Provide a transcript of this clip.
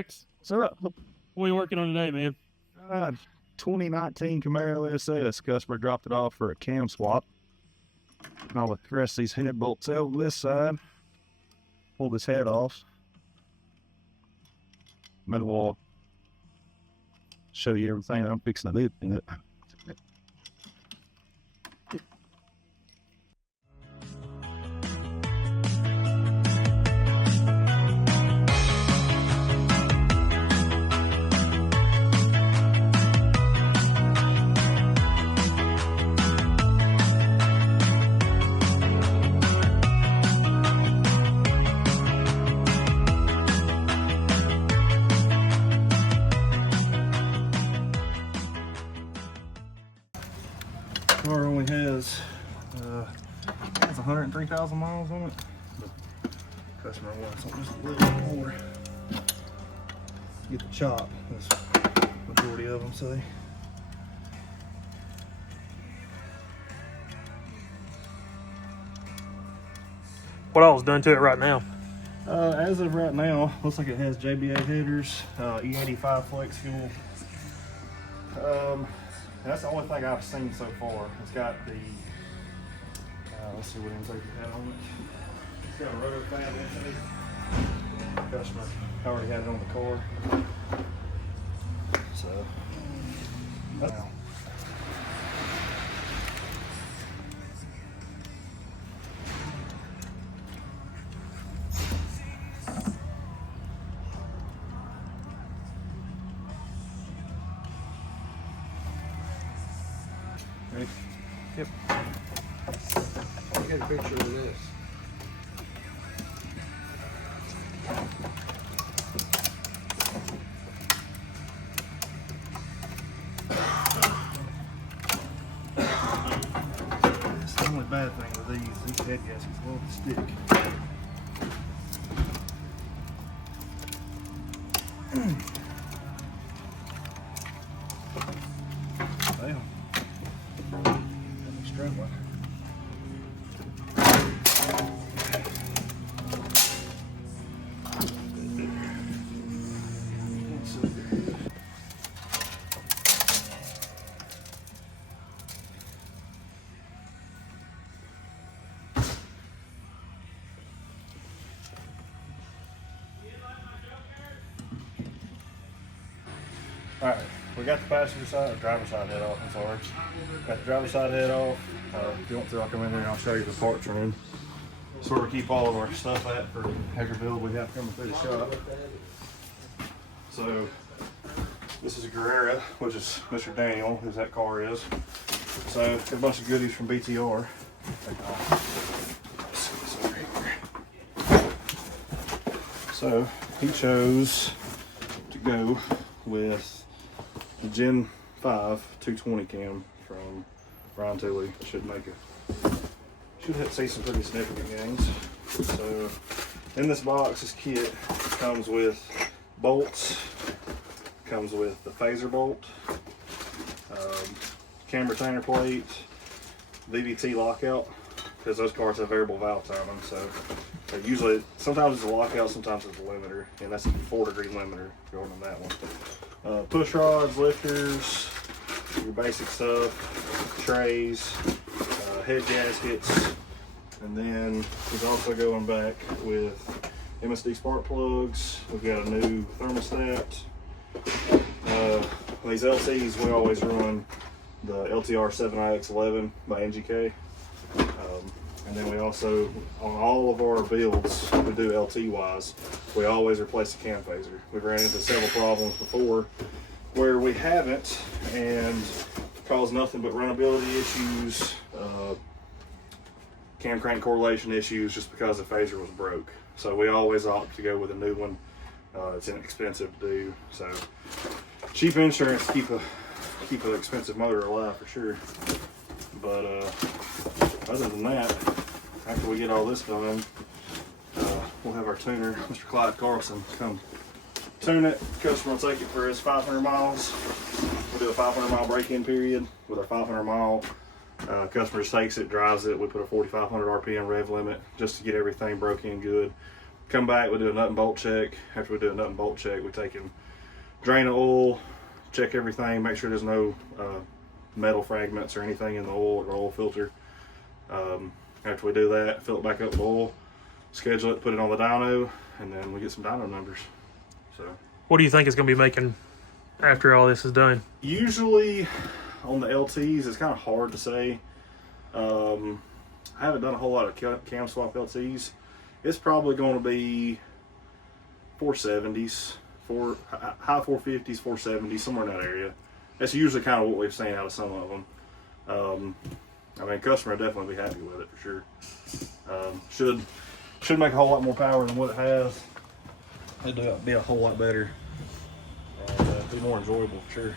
Brex. So, What are you working on today, man? 2019 Camaro SS. Customer dropped it off for a cam swap. All the rest of these head bolts out on this side. Pull this head off. Then we'll show you everything I'm fixing to do in it. Car only has 103,000 miles on it. The customer wants something just a little bit more. Get the chop, as majority of them say. What all is done to it right now? As of right now, looks like it has JBA headers, E85 flex fuel. That's the only thing I've seen so far. It's got the, let's see what intake it had on it. It's got a rotor fan intake. Customer already had it on the car. So, that's ready? Yep. I'll get a picture of this. That's the only bad thing with these head gaskets love to stick. Damn. I'm struggling. All right, we got the passenger side, or driver's side head off, I'm sorry. Got the driver's side head off. If you want to, I'll come in there and I'll show you the parts room. That's where we keep all of our stuff at for every build we have coming through the shop. So, this is a Guerrera, which is Mr. Daniel, who that car is. So, got a bunch of goodies from BTR. So, he chose to go with the Gen 5 220 cam from Brian Tooley. Should see some pretty significant gains. So in this box, this kit comes with bolts, comes with the phaser bolt, cam retainer plate, VVT lockout, because those cars have variable valve timing. So usually, sometimes it's a lockout, sometimes it's a limiter, and that's a 4-degree limiter going on that one. Push rods, lifters, your basic stuff, trays, head gaskets, and then he's also going back with MSD spark plugs. We've got a new thermostat. These LCs, we always run the LTR 7iX11 by NGK. And then we also, on all of our builds we do LT-wise, we always replace the cam phaser. We've ran into several problems before where we haven't, and caused nothing but runnability issues, cam crank correlation issues, just because the phaser was broke. So we always opt to go with a new one. It's inexpensive to do. So cheap insurance to keep an expensive motor alive for sure. But other than that, after we get all this done, we'll have our tuner, Mr. Clyde Carlson, come tune it. Customer will take it for his 500 miles. We'll do a 500-mile break-in period with our 500-mile. Customer just takes it, drives it. We put a 4,500 RPM rev limit just to get everything broke in good. Come back, we do a nut and bolt check. After we do a nut and bolt check, we take and drain the oil, check everything, make sure there's no metal fragments or anything in the oil or oil filter. After we do that, fill it back up with oil, schedule it, put it on the dyno, and then we get some dyno numbers. So, What do you think it's going to be making after all this is done? usually on the LTs, it's kind of hard to say. I haven't done a whole lot of cam swap LTs. It's probably going to be 470s, high 450s, 470s, somewhere in that area. That's usually kind of what we've seen out of some of them. I mean, customer will definitely be happy with it for sure. Should make a whole lot more power than what it has. It'll be a whole lot better and be more enjoyable for sure.